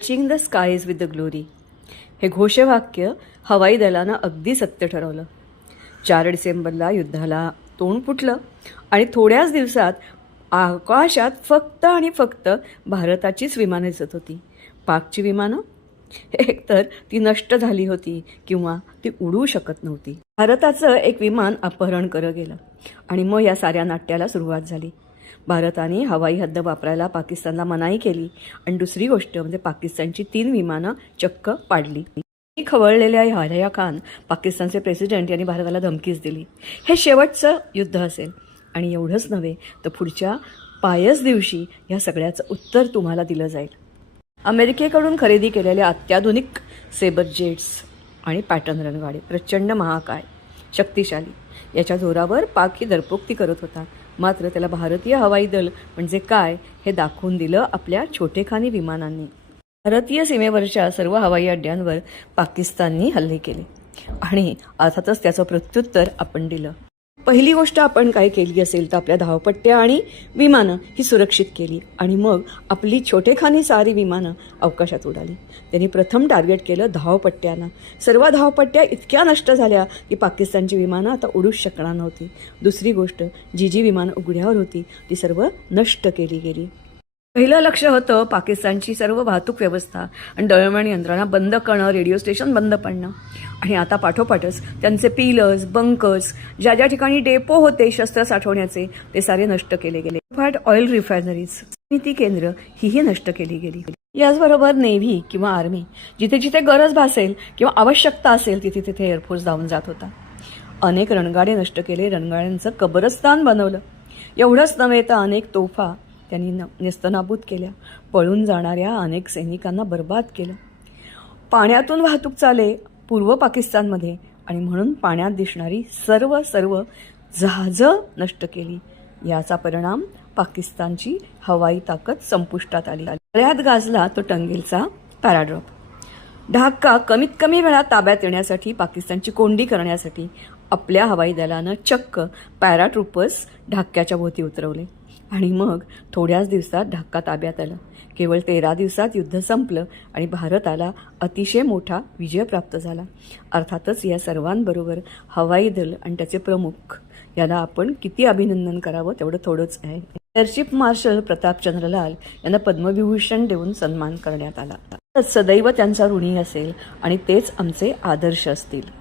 Touching the skies with the glory हे घोषवाक्य हवाई दलानं अगदी सत्य ठरवलं. चार डिसेंबरला युद्धाला तोंड फुटलं आणि थोड्याच दिवसात आकाशात फक्त आणि फक्त भारताचीच विमानं दिसत होती. पाकची विमानं? एकतर ती नष्ट झाली होती किंवा ती उडू शकत नव्हती. भारताचं एक विमान अपहरण करं गेलं आणि मग या साऱ्या नाट्याला सुरुवात झाली. भारताने हवाई हद्द वापरायला पाकिस्तानला मनाई केली आणि दुसरी गोष्ट म्हणजे पाकिस्तानची तीन विमानं चक्क पाडली. खवळलेल्या याहया खान पाकिस्तानचे प्रेसिडेंट यांनी भारताला धमकीच दिली. हे शेवटचं युद्ध असेल. आणि एवढंच नव्हे तर पुढच्या पायस दिवशी ह्या सगळ्याचं उत्तर तुम्हाला दिलं जाईल. अमेरिकेकडून खरेदी केलेल्या अत्याधुनिक सेबर जेट्स आणि पॅटर्न रणगाडी प्रचंड महाकाय शक्तिशाली. याच्या जोरावर पाक ही दरपोक्ती करत होता. मात्र त्याला भारतीय हवाई दल म्हणजे काय हे दाखवून दिलं आपल्या छोटेखानी विमानांनी. भारतीय सीमेवरच्या सर्व हवाई अड्ड्यांवर पाकिस्ताननी हल्ले केले. आणि अर्थातच त्याचं प्रत्युत्तर आपण दिलं. पहिली गोष्ट आपण काय केली असेल तर आपल्या धावपट्ट्या आणि विमानं ही सुरक्षित केली आणि मग आपली छोटेखानी सारी विमानं अवकाशात उडाली. त्यांनी प्रथम टार्गेट केलं धावपट्ट्यांना. सर्व धावपट्ट्या इतक्या नष्ट झाल्या की पाकिस्तानची विमानं आता उडूच शकणार नव्हती. दुसरी गोष्ट जी जी विमानं उघड्यावर होती ती सर्व नष्ट केली गेली. पहिलं लक्ष होतं पाकिस्तानची सर्व वाहतूक व्यवस्था आणि दळणवळण यंत्रणा बंद करणं रेडिओ स्टेशन बंद पडणं. आणि आता पाठोपाठच त्यांचे पिलर्स बंकर्स ज्या ज्या ठिकाणी डेपो होते शस्त्र साठवण्याचे ते सारे नष्ट केले गेले. फाट ऑइल रिफायनरीज नीती केंद्र हीही नष्ट केली गेली. याचबरोबर नेव्ही किंवा आर्मी जिथे जिथे गरज भासेल किंवा आवश्यकता असेल तिथे तिथे एअरफोर्स धावून जात होता. अनेक रणगाडे नष्ट केले रणगाड्यांचं कबरस्थान बनवलं. एवढंच नव्हे तर अनेक तोफा त्यांनी न नेस्तनाबूत केल्या. पळून जाणाऱ्या अनेक सैनिकांना बर्बाद केलं. पाण्यातून वाहतूक चाले पूर्व पाकिस्तानमध्ये आणि म्हणून पाण्यात दिसणारी सर्व सर्व जहाजं नष्ट केली. याचा परिणाम पाकिस्तानची हवाई ताकद संपुष्टात आली. गळ्यात गाजला तो टंगेलचा पॅराड्रॉप. ढाका कमीत कमी वेळात ताब्यात येण्यासाठी पाकिस्तानची कोंडी करण्यासाठी आपल्या हवाई दलानं चक्क पॅराट्रुपर्स ढाक्याच्या भोवती उतरवले. आणि मग थोड्याच दिवसात ढाका ताब्यात आला. केवळ तेरा दिवसात युद्ध संपलं आणि भारताला अतिशय मोठा विजय प्राप्त झाला. अर्थातच या सर्वांबरोबर हवाई दल आणि त्याचे प्रमुख याला आपण किती अभिनंदन करावं तेवढं थोडंच आहे. एअरचीफ मार्शल प्रतापचंद्र लाल यांना पद्मविभूषण देऊन सन्मान करण्यात आला. सदैव त्यांचा ऋणी असेल आणि तेच आमचे आदर्श असतील.